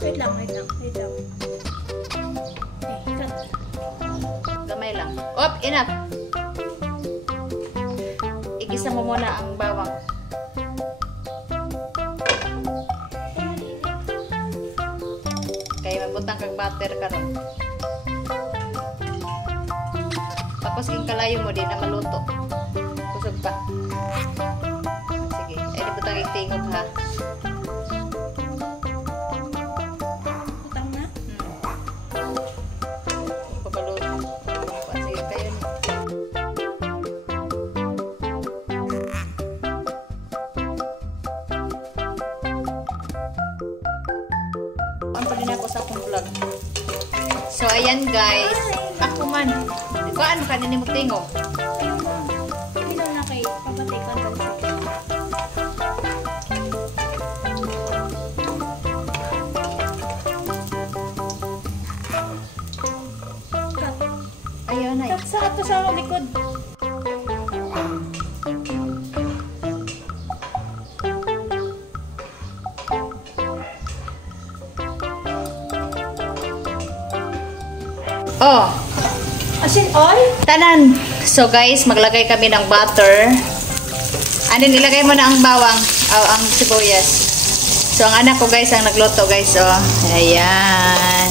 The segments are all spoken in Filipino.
Wait lang. Ikat. Gamay lang. Op, enough. Igisa mo muna ang bawang. Kaya magbutang kang butter karon. Tapos king kalayo mo din na maluto. Kusog pa. Sige, ay butang king tingog ha. Butang na. Papaluto. Sige, kayo ni. Ano pa din ako sa akong vlog. So, ayan guys. Ako man. Ano kanina mo tingog? Hindi na kay papatikan sa sakit. Ayun na. Sakit pa sa likod. Oh, Asin oil? tanan. So guys, maglagay kami ng butter. Ano, nilagay mo na ang bawang, ang sibuyas. So ang anak ko guys, ang nagluto guys, oh. Ayan.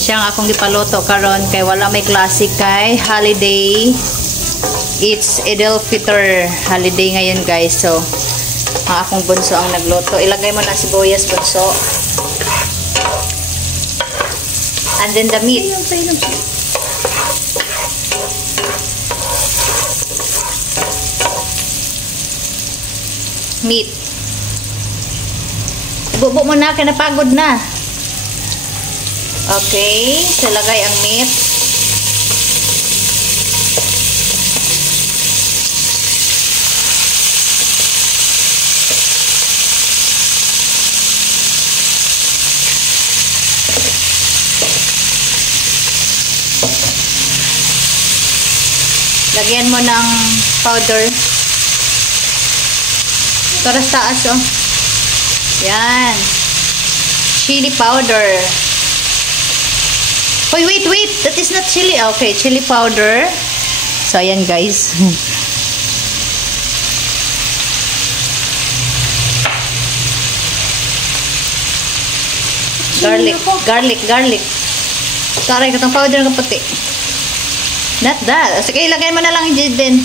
Siya ang akong gipaluto karon kay wala may klase kay holiday. It's Idul Fitr holiday ngayon guys. So ang akong bunso ang nagluto. Ilagay mo na sibuyas, bunso. And then the meat. Meat. Bubo mo na, kinapagod na. Okay, so lagay ang meat. Lagyan mo ng powder. Taras taas, oh. Yan. Chili powder. Hoy, wait. That is not chili. Okay, chili powder. So, ayan, guys. Garlic. Sorry, katong powder ng puti. Not that. Sige, ilagay mo na lang din.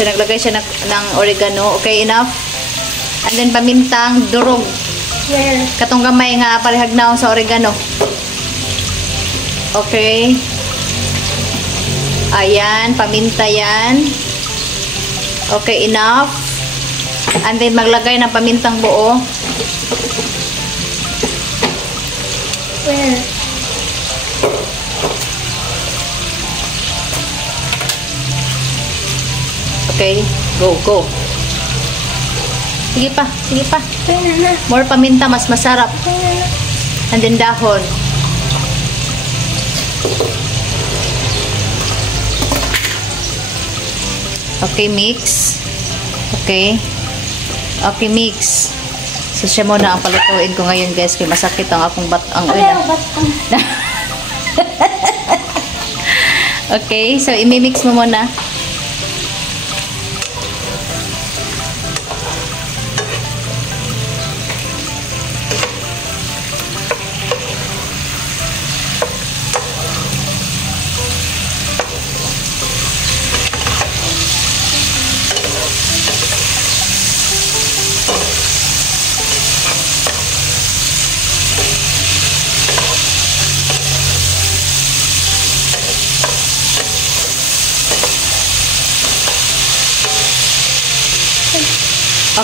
So, naglagay siya ng oregano. Okay, enough. And then, pamintang durog. Where? Katong gamay nga palihagnaw sa oregano. Okay. Ayan, paminta yan. Okay, enough. And then, maglagay ng pamintang buo. Where? Okay, go. Sige pa. Where na? More paminta, mas masarap. And then dahon. Okay, mix. Okay, mix. So, siya muna ang palutuin ko ngayon, guys. Kaya masakit ang akong Okay, so imimix mo muna.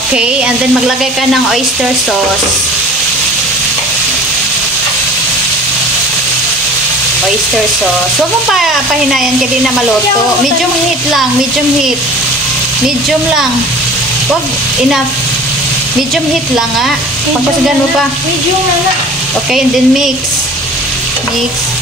Okay, and then maglagay ka ng oyster sauce. oyster sauce. Huwag mong pahinayan kasi di na maluto. Medium heat lang. Medium heat. Medium lang. Huwag enough. Medium heat lang ha. Pagpasagan mo pa. Medium na. Okay, and then mix. Mix.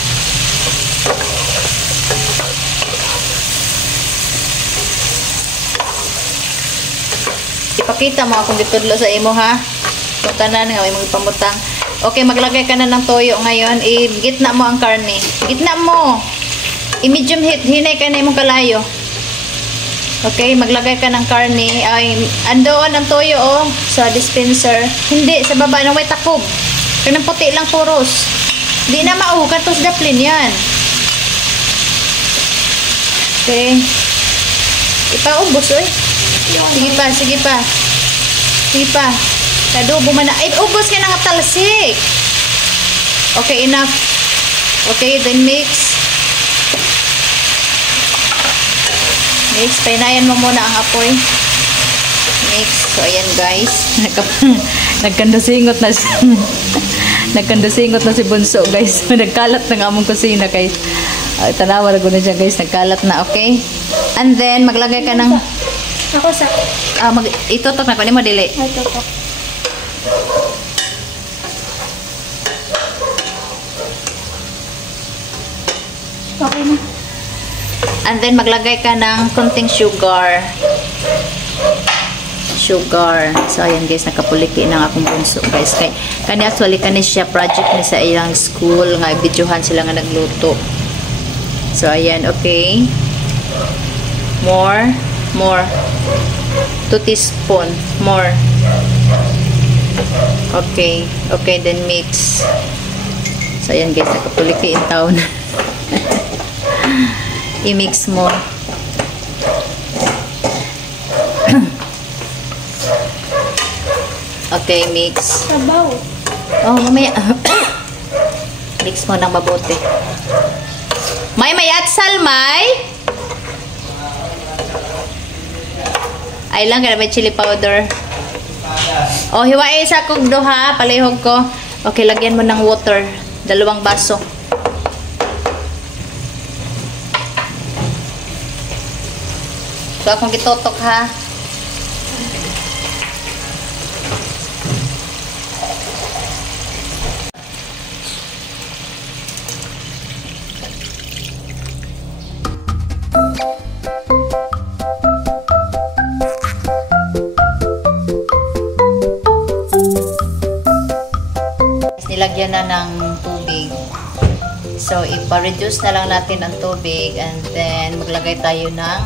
Ipakita mo akong ditudlo sa imo ha. Kung tanan nga may mga pamutang. Okay, maglagay ka na ng toyo ngayon. I-gitna mo ang karne. Gitna mo. I-medium heat. Hinay ka na imong kalayo. Okay, maglagay ka ng karne. Ay, andoon ang toyo oh, sa dispenser. Hindi, sa baba na may takob. Kanang puti lang puros. Di na maukan to sa daplin yan. Okay. Ipaubos oy. Sige pa, sige pa. Sige pa. Kadubo man na. Ay, ubos ka ng talsik. Okay, enough. Okay, then mix. Mix. Painayan mo muna ang apoy. Mix. So, ayan guys. Nagkandasingot na si nagkandasingot na si Bunso guys. Nagkalat ng among kusina kay tanawa na ko na siya guys. Nagkalat na, okay? And then, maglagay ka ng Ako sa... itutok na ko. Hindi mo dili. Ito po. Okay na. And then, maglagay ka ng konting sugar. Sugar. So, ayan guys, nakapuliki ng akong bunso guys. Kani actually, kani siya project ni sa ilang school. Nga, videohan sila nga nagluto. So, ayan, okay. More. More. 2 teaspoon. More. Okay. Okay, then mix. So, ayan guys, nakapuliki in town. I-mix mo. Okay, mix. Sabaw. Oh, mamaya. Mix mo ng mabuti. May atsal, may? Ay lang, kaya may chili powder. Oh, hiwain sa kong duha. Palihog ko. Okay, lagyan mo ng water. 2 baso. So, akong gitotok ha. Nilagyan na ng tubig. So, ipa-reduce na lang natin ang tubig and then maglagay tayo ng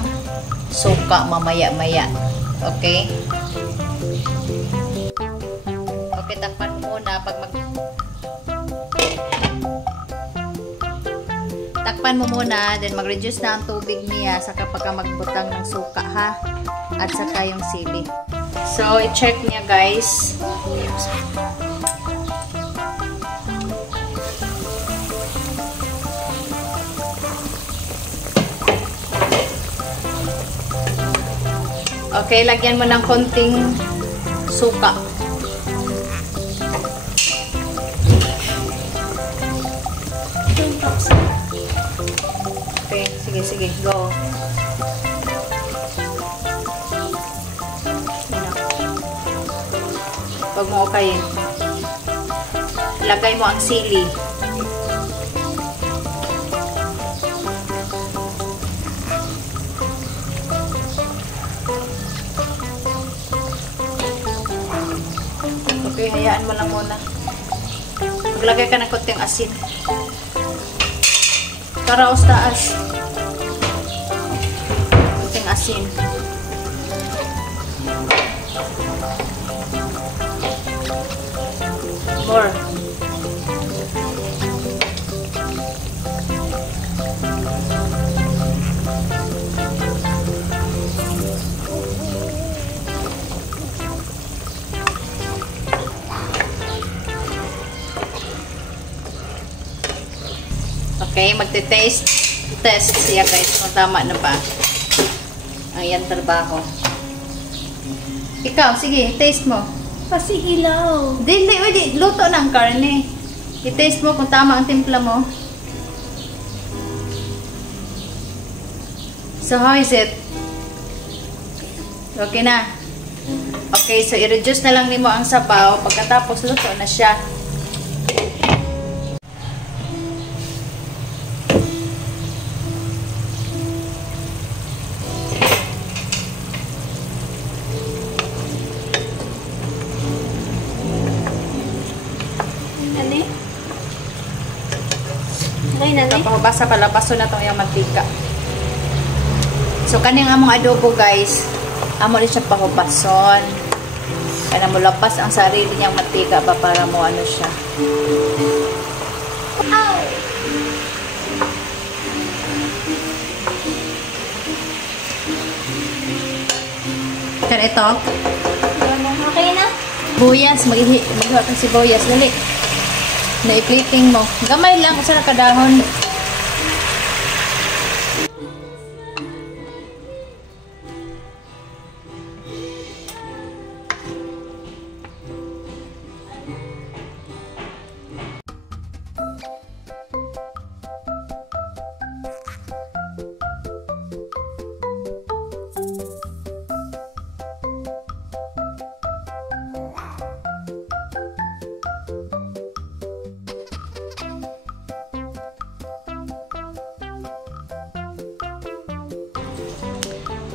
suka mamaya-maya. Okay? Okay, takpan mo muna takpan mo muna, then mag-reduce na ang tubig niya saka pagka magbutang ng suka ha, at saka yung sili. So, i-check niya guys. Okay, lagyan mo ng konting suka. Okay, sige, sige, go. Pag mo okay, lagay mo ang sili. Okay, hayaan mo lang muna. Maglagay ka ng konting asin. Karaos taas. Konting asin. More. Okay, magte-taste test siya guys kung tama na ba ang yan trabaho. Ikaw, sige, taste mo. Kasi hilaw. Dili, luto na ang karne. I-taste mo kung tama ang timpla mo. So, how is it? Okay na? Okay, so i-reduce na lang nimo ang sabaw. Pagkatapos, luto na siya. Ano? Okay na, ne? Kapahubasa pala, paso na itong yung mantika. So, kanyang among adobo, guys. Amo rin siya pahubason. Kaya mo lapas ang sarili niyang mantika pa para mo ano siya. Ow! Kan ito, Okay na? buyas. Mag-iwa kang sibuyas. Dali. Na-i-plating mo. Gamay lang. Usa na kadahon.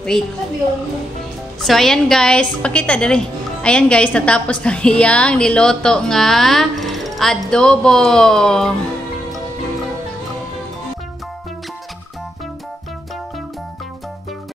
Wait. So, ayan guys. Pakita dali. Ayan guys, natapos na iyang niloto nga adobo.